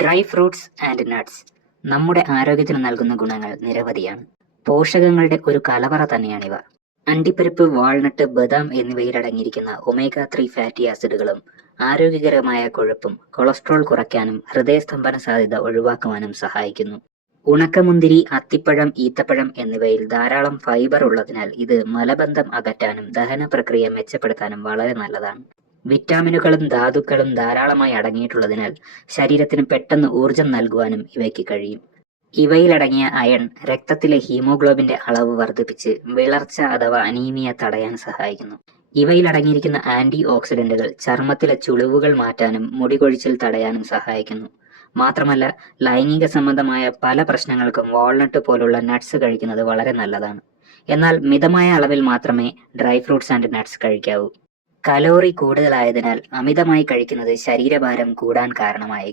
Dry fruits and nuts നമ്മുടെ ആരോഗ്യത്തിന് നൽകുന്ന ഗുണങ്ങൾ നിരവധിയാണ്. പോഷകങ്ങളുടെ ഒരു കലവറ തന്നെയാണിവ. അണ്ടിപ്പരിപ്പ്, വാൾനട്ട്, ബദാം എന്നിവയിൽ അടങ്ങിയിരിക്കുന്ന ഒമേഗ 3 ഫാറ്റി ആസിഡുകളും ആരോഗ്യകരമായ കൊഴുപ്പും കൊളസ്ട്രോൾ കുറയ്ക്കാനും ഹൃദയസ്തംഭന സാധ്യത ഒഴിവാക്കുവാനും സഹായിക്കുന്നു. ഉണക്കമുന്തിരി, അത്തിപ്പഴം, ഈത്തപ്പഴം എന്നിവയിൽ ധാരാളം ഫൈബർ ഉള്ളതിനാൽ ഇത് മലബന്ധം അകറ്റാനും ദഹന പ്രക്രിയ മെച്ചപ്പെടുത്താനും വളരെ നല്ലതാണ്. വിറ്റാമിനുകളും ധാതുക്കളും ധാരാളമായി അടങ്ങിയിട്ടുള്ളതിനാൽ ശരീരത്തിന് പെട്ടെന്ന് ഊർജം നൽകുവാനും ഇവയ്ക്ക് കഴിയും. ഇവയിലടങ്ങിയ അയൺ രക്തത്തിലെ ഹീമോഗ്ലോബിന്റെ അളവ് വർദ്ധിപ്പിച്ച് വിളർച്ച അഥവാ അനീമിയ തടയാൻ സഹായിക്കുന്നു. ഇവയിലടങ്ങിയിരിക്കുന്ന ആന്റി ഓക്സിഡന്റുകൾ ചർമ്മത്തിലെ ചുളിവുകൾ മാറ്റാനും മുടികൊഴിച്ചിൽ തടയാനും സഹായിക്കുന്നു. മാത്രമല്ല, ലൈംഗിക സംബന്ധമായ പല പ്രശ്നങ്ങൾക്കും വാൾനട്ട് പോലുള്ള നട്ട്സ് കഴിക്കുന്നത് വളരെ നല്ലതാണ്. എന്നാൽ മിതമായ അളവിൽ മാത്രമേ ഡ്രൈ ഫ്രൂട്ട്സ് ആൻഡ് നട്ട്സ് കഴിക്കാവൂ. കലോറി കൂടുതലായതിനാൽ അമിതമായി കഴിക്കുന്നത് ശരീരഭാരം കൂടാൻ കാരണമായേക്കും.